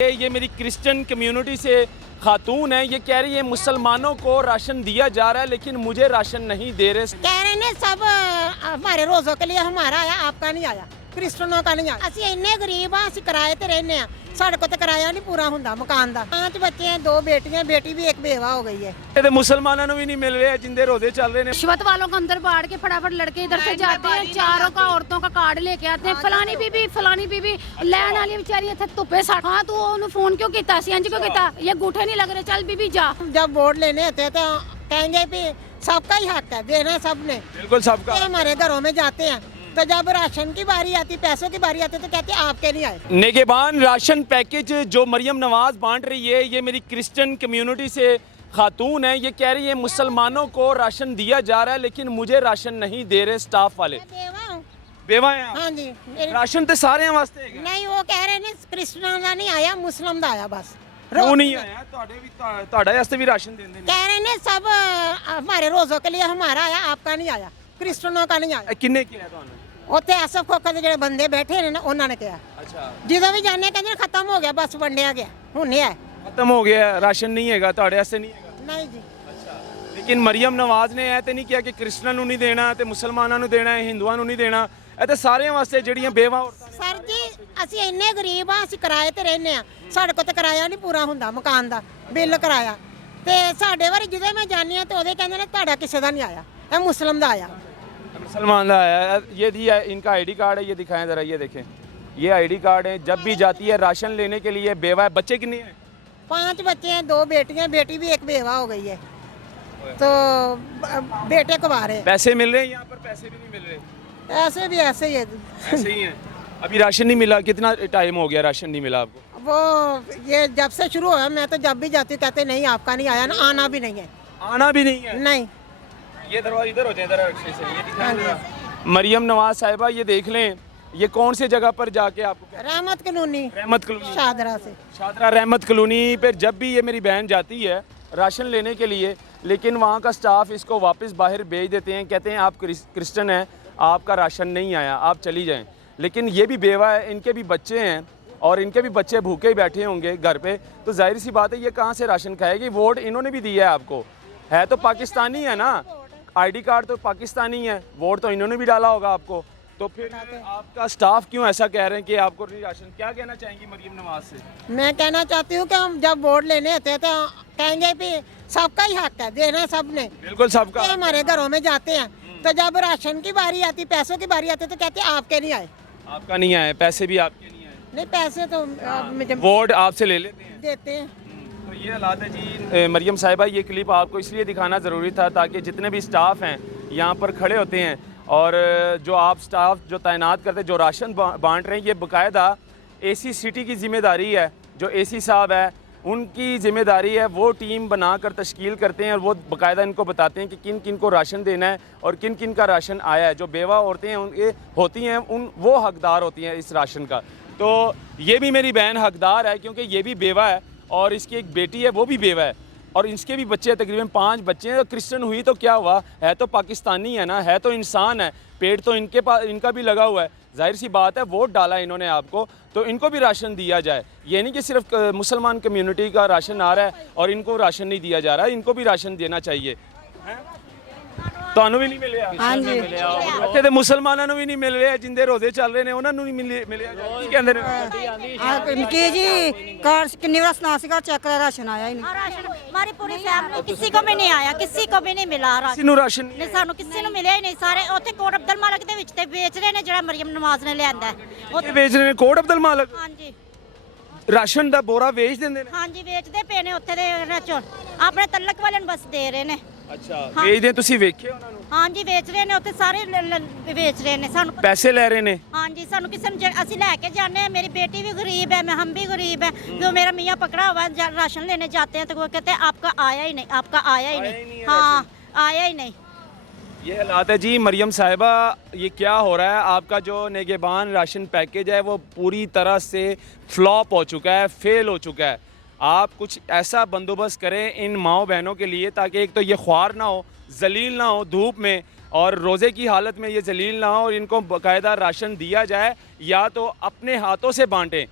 ये मेरी Christian community से खातून है, ये कह रही है मुसलमानों को राशन दिया जा रहा है लेकिन मुझे राशन नहीं दे रहे। कह रहे ने सब हमारे रोजों के लिए हमारा आया, आपका नहीं आया, क्रिश्चियनों का नहीं आया। असि इन्ने गरीब हाँ, असि किराए ते रहने हैं, साढ़े को तो किराया नहीं पूरा हुंदा मकान दा। 5 बच्चे हैं, 2 बेटियां, बेटी भी एक बेवा हो गई है। ये मुसलमानों को भी नहीं मिल रहे, जिंदे रोजे चल रहे हैं। रिश्वत वालों को अंदर बाढ़ के फटाफट लड़के इधर से जाते हैं, चारों का औरतों का कार्ड लेके आते हैं। फलानी बीबी लैन वाली बेचारी इत्थे धुप्पे सड़। हाँ तू ओनू फोन क्यों किया, इंज क्यों किया, ये गूठे नहीं लग रहे, चल बीबी जा। जब वोट लेने होते हैं तो कहेंगे भी सबका ही हक है, देना सबने, बिल्कुल सबका। हमारे घरों में जाते हैं तो जब राशन की बारी आती, पैसों की बारी आती तो कहते हैं आपके नहीं आए। नेगेबान राशन पैकेज जो मरियम नवाज बांट रही है, ये मेरी क्रिश्चियन कम्युनिटी से खातून है, ये कह रही है मुसलमानों को राशन दिया जा रहा है लेकिन मुझे राशन नहीं दे रहे स्टाफ वाले। बेवा है हाँ जी, राशन तो सारे वास्ते है। नहीं वो कह रहे ने क्रिश्चियन का नहीं आया, मुस्लिम का आया बस। क्यों नहीं आया? ਤੁਹਾਡੇ ਵਾਸਤੇ भी राशन देंदे ने। कह रहे ने सब हमारे रोजों के लिए हमारा आया, आपका नहीं आया, क्रिश्चियनों का नहीं आया। किन्ने किया ਤੁਹਾਨੂੰ? ਉੱਥੇ ਐਸਐਫ ਖੋਖਾ ਦੇ ਜਿਹੜੇ ਬੰਦੇ ਬੈਠੇ ਨੇ ਉਹਨਾਂ ਨੇ ਕਿਹਾ। अच्छा ਜਦੋਂ ਵੀ ਜਾਣੇ ਕਹਿੰਦੇ ਖਤਮ ਹੋ ਗਿਆ, ਬਸ ਵੰਡਿਆ ਗਿਆ, ਹੁਣ ਨਹੀਂ ਹੈ। खत्म हो गया, राशन नहीं हैगा ਤੁਹਾਡੇ ਵਾਸਤੇ नहीं हैगा। नहीं जी, अच्छा लेकिन मरियम नवाज ने ਇਹ ਤੇ ਨਹੀਂ ਕਿਹਾ ਕਿ ਕ੍ਰਿਸਚਨਾਂ ਨੂੰ ਨਹੀਂ ਦੇਣਾ ਤੇ ਮੁਸਲਮਾਨਾਂ ਨੂੰ ਦੇਣਾ ਹੈ, ਹਿੰਦੂਆਂ ਨੂੰ ਨਹੀਂ ਦੇਣਾ। ਇਹ ਤੇ ਸਾਰਿਆਂ ਵਾਸਤੇ ਜਿਹੜੀਆਂ ਬੇਵਾ ਔਰਤਾਂ ਨੇ। ਸਰ ਜੀ ਅਸੀਂ ਇੰਨੇ ਗਰੀਬ ਆ, ਅਸੀਂ ਕਿਰਾਏ ਤੇ ਰਹਿੰਦੇ ਆ, ਸਾਡੇ ਕੋਲ ਤਾਂ ਕਿਰਾਇਆ ਨਹੀਂ ਪੂਰਾ ਹੁੰਦਾ ਮਕਾਨ ਦਾ, ਬਿੱਲ ਕਿਰਾਇਆ ਤੇ ਸਾਡੇ ਵਾਰੀ ਜਦੋਂ ਮੈਂ ਜਾਂਦੀ ਆ ਤੇ ਉਹਦੇ ਕਹਿੰਦੇ ਨੇ ਤੁਹਾਡਾ ਕਿਸੇ ਦਾ ਨਹੀਂ ਆਇਆ, ਇਹ ਮੁਸਲਮ ਦਾ ਆਇਆ। मुसलमान आया है, ये दिया है, इनका आईडी कार्ड है, ये दिखाएं ज़रा, ये देखें, ये आईडी कार्ड है। जब भी जाती है राशन लेने के लिए बेवा है। बच्चे कितने हैं? 5 बच्चे हैं, 2 बेटियां, बेटी भी एक बेवा हो गई है, तो बेटे कुंवारे हैं। पैसे मिल रहे हैं यहाँ पर? पैसे भी नहीं मिल रहे, ऐसे भी ऐसे ही है। ऐसे ही हैं। अभी राशन नहीं मिला, कितना टाइम हो गया राशन नहीं मिला आपको? वो ये जब से शुरू हुआ, मैं तो जब भी जाती हूँ कहते नहीं आपका नहीं आया ना, आना भी नहीं है। आना भी नहीं है? नहीं। ये दरवाजा इधर हो जाए, इधर अच्छे से ये दिखाएं जरा। मरियम नवाज साहिबा, ये देख लें, ये कौन से जगह पर जाके आपको? रहमत कॉलोनी, रहमत कॉलोनी, शादरा से। शादरा रहमत कॉलोनी पर जब भी ये मेरी बहन जाती है राशन लेने के लिए, लेकिन वहाँ का स्टाफ इसको वापस बाहर भेज देते हैं, कहते हैं आप क्रिश्चियन हैं, आपका राशन नहीं आया, आप चली जाएं। लेकिन ये भी बेवा है, इनके भी बच्चे हैं और इनके भी बच्चे भूखे ही बैठे होंगे घर पे, तो जाहिर सी बात है ये कहाँ से राशन खाएगी? वोट इन्होंने भी दिया है आपको, है तो पाकिस्तानी है ना, आईडी कार्ड तो पाकिस्तानी है, वोट तो इन्होंने भी डाला होगा आपको, तो फिर आपका स्टाफ क्यों ऐसा कह रहे हैं कि आपको नहीं राशन? क्या कहना चाहेंगी मरियम नवाज से? मैं कहना चाहती हूँ कि हम जब वोट लेने होते हैं तो कहेंगे भी सबका ही हक है, देना सबने, बिल्कुल सबका। हमारे घरों में जाते हैं तो जब राशन की बारी आती, पैसों की बारी आती तो कहते हैं आपके नहीं आए। आपका नहीं आए, पैसे भी आपके नहीं आए? नहीं, पैसे तो मुझे वोट आपसे ले लेते हैं, देते हैं। तो ये हालात है जी। मरियम साहिबा, ये क्लिप आपको इसलिए दिखाना ज़रूरी था ताकि जितने भी स्टाफ हैं यहाँ पर खड़े होते हैं और जो आप स्टाफ जो तैनात करते हैं, जो राशन बांट रहे हैं, ये बाकायदा एसी सिटी की ज़िम्मेदारी है। जो एसी साहब है उनकी ज़िम्मेदारी है, वो टीम बनाकर तश्कील करते हैं और वो बाकायदा इनको बताते हैं कि किन किन को राशन देना है और किन किन का राशन आया है। जो बेवा औरतें हैं उनके होती हैं, वो हकदार होती हैं इस राशन का। तो ये भी मेरी बहन हकदार है क्योंकि ये भी बेवा है और इसकी एक बेटी है, वो भी बेवा है और इसके भी बच्चे तकरीबन 5 बच्चे हैं। तो क्रिश्चियन हुई तो क्या हुआ, है तो पाकिस्तानी है ना, है तो इंसान है, पेट तो इनके पास, इनका भी लगा हुआ है। जाहिर सी बात है वोट डाला इन्होंने आपको, तो इनको भी राशन दिया जाए। ये नहीं कि सिर्फ मुसलमान कम्युनिटी का राशन आ रहा है और इनको राशन नहीं दिया जा रहा है, इनको भी राशन देना चाहिए। ਤੁਹਾਨੂੰ ਵੀ ਨਹੀਂ ਮਿਲਿਆ? ਹਾਂਜੀ ਇੱਥੇ ਤੇ ਮੁਸਲਮਾਨਾਂ ਨੂੰ ਵੀ ਨਹੀਂ ਮਿਲ ਰਿਹਾ, ਜਿੰਦੇ ਰੋਜ਼ੇ ਚੱਲ ਰਹੇ ਨੇ ਉਹਨਾਂ ਨੂੰ ਨਹੀਂ ਮਿਲਿਆ। ਕੀ ਕਹਿੰਦੇ ਨੇ? की जी कार्ड किन्नी बार सुना सीगा, चेक करा राशन आया ही नहीं। राशन हमारी पूरी फैमिली किसी को भी नहीं आया, किसी को भी नहीं मिला ਕਿਸੇ राशन। ਨੂੰ ਰਾਸ਼ਨ ਨਹੀਂ ਨਹੀਂ ਸਾਨੂੰ ਕਿਸੇ ਨੂੰ ਮਿਲਿਆ ਹੀ ਨਹੀਂ। ਸਾਰੇ ਉੱਥੇ ਕੋਟ ਅਬਦੁਲ ਮਾਲਕ ਦੇ ਵਿੱਚ ਤੇ ਵੇਚ ਰਹੇ ਨੇ ਜਿਹੜਾ ਮਰੀਮ ਨਵਾਜ਼ ਨੇ ਲਿਆਂਦਾ ਹੈ। ਇਹ ਵੇਚ ਰਹੇ ਨੇ ਕੋਟ ਅਬਦੁਲ ਮਾਲਕ ਹਾਂਜੀ ਰਾਸ਼ਨ ਦਾ ਬੋਰਾ ਵੇਚ ਦਿੰਦੇ ਨੇ? ਹਾਂਜੀ ਵੇਚਦੇ ਪਏ ਨੇ ਉੱਥੇ ਦੇ ਰਚੋਂ, ਆਪਣੇ ਤਲਕ ਵਾਲਿਆਂ ਨੂੰ ਬਸ ਦੇ ਰਹੇ ਨੇ। ਅੱਛਾ ਵੇਚਦੇ ਤੁਸੀਂ ਵੇਖਿਆ ਉਹਨਾਂ ਨੂੰ? ਹਾਂਜੀ ਵੇਚ ਰਹੇ ਨੇ ਉੱਥੇ ਸਾਰੇ ਵੇਚ ਰਹੇ ਨੇ। ਸਾਨੂੰ ਪੈਸੇ ਲੈ ਰਹੇ ਨੇ? ਹਾਂਜੀ ਸਾਨੂੰ ਕਿਸੇ ਨੂੰ ਅਸੀਂ ਲੈ ਕੇ जाने हैं। मेरी बेटी भी गरीब है, हम भी गरीब है। जो मेरा मियाँ पकड़ा हुआ है, राशन लेने जाते हैं तो वो कहते हैं आपका आया ही नहीं, आपका आया ही नहीं। हाँ आया ही नहीं। ये हालात है जी। मरियम साहिबा, ये क्या हो रहा है? आपका जो नेगेबान राशन पैकेज है वो पूरी तरह से फ्लॉप हो चुका है, फेल हो चुका है। आप कुछ ऐसा बंदोबस्त करें इन माओ बहनों के लिए ताकि एक तो ये ख्वार ना हो, जलील ना हो धूप में, और रोज़े की हालत में ये जलील ना हो और इनको बाकायदा राशन दिया जाए, या तो अपने हाथों से बांटें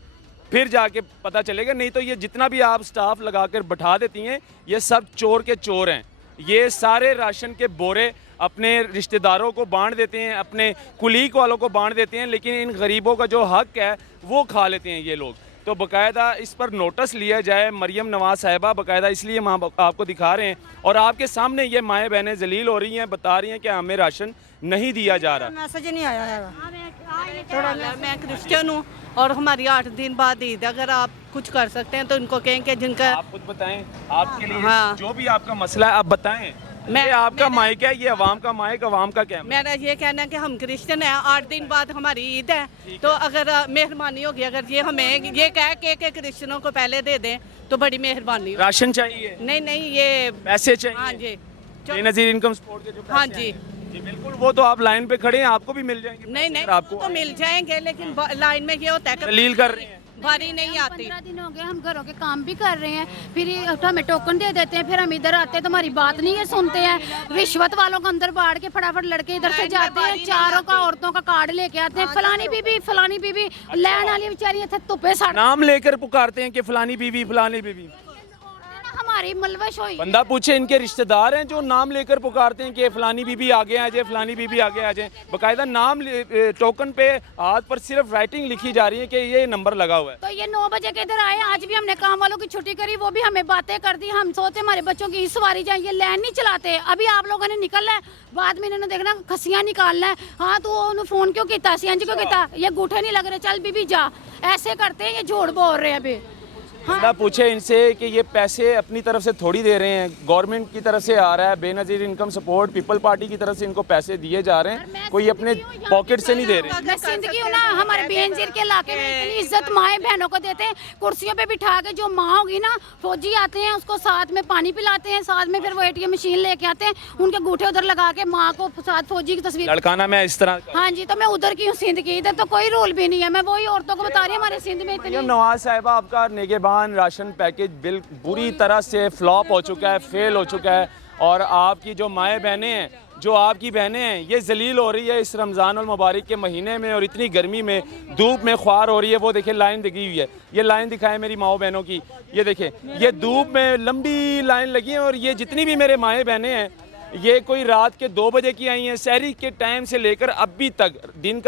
फिर जाके पता चलेगा। नहीं तो ये जितना भी आप स्टाफ लगा कर बैठा देती हैं, ये सब चोर के चोर हैं। ये सारे राशन के बोरे अपने रिश्तेदारों को बांट देते हैं, अपने कुलीग वालों को बांट देते हैं, लेकिन इन गरीबों का जो हक है वो खा लेते हैं ये लोग। तो बाकायदा इस पर नोटिस लिया जाए। मरियम नवाज साहिबा बाकायदा इसलिए हम आपको दिखा रहे हैं और आपके सामने ये माएँ बहनें जलील हो रही हैं, बता रही हैं कि हमें राशन नहीं दिया जा रहा। मैसेज नहीं आया है। मैं क्रिश्चियन हूँ और हमारी 8 दिन बाद ईद। अगर आप कुछ कर सकते हैं तो इनको कहें कि जिनका आप खुद बताएं, आपके लिए हाँ। जो भी आपका मसला है आप बताएं। ये आपका माइक है, ये अवाम का माइक, अवाम का क्या? मेरा ये कहना है कि हम क्रिश्चियन हैं, 8 दिन बाद हमारी ईद है, तो अगर मेहरबानी होगी अगर ये हमें ये कह के क्रिश्चियनों को पहले दे दें तो बड़ी मेहरबानी होगी। राशन चाहिए? नहीं ये पैसे चाहिए? हाँ जी बेनज़ीर इनकम सपोर्ट के जो पैसे हाँ हैं। जी जी बिल्कुल, वो तो आप लाइन पे खड़े हैं, आपको भी मिल जाएंगे। नहीं आपको तो मिल जाएंगे, लेकिन लाइन में ये होता है कि दलील कर रहे हैं। बारी नहीं आती। 15 दिन हो गए हम घरों के काम भी कर रहे हैं, फिर हमें टोकन दे देते हैं, फिर हम इधर आते हैं तो हमारी बात नहीं है सुनते हैं। रिश्वत वालों को अंदर बाढ़ के फटाफट लड़के इधर से जाते हैं, चारों का औरतों का कार्ड लेके आते हैं, फलानी बीबी लैन वाली बेचारी इतने धुप्पे साड़ नाम लेकर पुकारते हैं कि फलानी बीवी फलानी बीवी। हमारी मलवश हुई। बंदा पूछे, इनके रिश्तेदार हैं जो नाम लेकर पुकारते हैं कि फलानी बीबी आगे आ जाए, फलानी बीबी आगे आ जाए। बाकायदा नाम टोकन पे हाथ पर सिर्फ राइटिंग लिखी जा रही है कि ये नंबर लगा हुआ है। तो ये 9 बजे के इधर आए, आज भी हमने काम वालों की छुट्टी करी, वो भी हमें बातें कर दी। हम सोचते हमारे बच्चों की सवारी जाए, ये लैन नहीं चलाते। अभी आप लोगों ने निकलना है, बाद में इन्होंने देखना खसियां निकालना है। हाँ तो उन्होंने फोन क्यों किया, सीएनजी क्यों किया, ये गूठे नहीं लग रहे, चल बीबी जा, ऐसे करते हैं। ये झूठ बोल रहे हैं अभी। बंदा पूछे इनसे कि ये पैसे अपनी तरफ से थोड़ी दे रहे हैं, गवर्नमेंट की तरफ से आ रहा है, Benazir income support people party की तरफ से इनको पैसे दिए जा रहे हैं, कोई अपने पॉकेट से नहीं दे रहे। मैं जिंदगी हूँ ना, हमारे बेनजीर के इलाके में इतनी इज्जत माए बहनों को देते हैं, कुर्सियों पे बिठा के। जो माँ होगी ना, फौजी आते हैं उसको साथ में पानी पिलाते हैं, साथ में फिर वो ATM मशीन लेके आते हैं, उनके गूठे उधर लगा के माँ को साथ फौजी की तस्वीर। लड़काना मैं इस तरह। हाँ जी, तो मैं उधर की हूँ सिंध की, इधर तो कोई रूल भी नहीं है। मैं वही औरतों को बता रही हूँ, हमारे सिंध में इतनी। मरियम नवाज साहिबा, आपका निगहबान राशन पैकेज बिल बुरी तरह से फ्लॉप हो चुका है, फेल हो चुका है, और आपकी जो माएँ बहनें हैं, जो आपकी बहनें हैं, ये जलील हो रही है इस रमज़ान उल मुबारक के महीने में, और इतनी गर्मी में धूप में ख्वार हो रही है। वो देखिए लाइन लगी हुई है, ये लाइन दिखाएं मेरी माओ बहनों की, ये देखें, ये धूप में लंबी लाइन लगी है। और ये जितनी भी मेरे माएँ बहनें हैं, ये कोई रात के 2 बजे की आई हैं, सहरी के टाइम से लेकर अभी तक दिन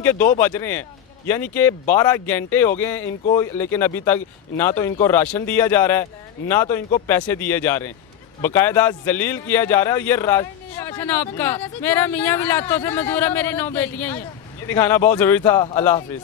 के 2 बज रहे हैं, यानी कि 12 घंटे हो गए हैं इनको, लेकिन अभी तक ना तो इनको राशन दिया जा रहा है, ना तो इनको पैसे दिए जा रहे हैं, बाकायदा जलील किया जा रहा है। और ये राशन आपका, मेरा मियाँ भी लातों से मजदूर है, मेरी 9 बेटियाँ ही हैं। ये दिखाना बहुत ज़रूरी था। अल्लाह हाफिज़।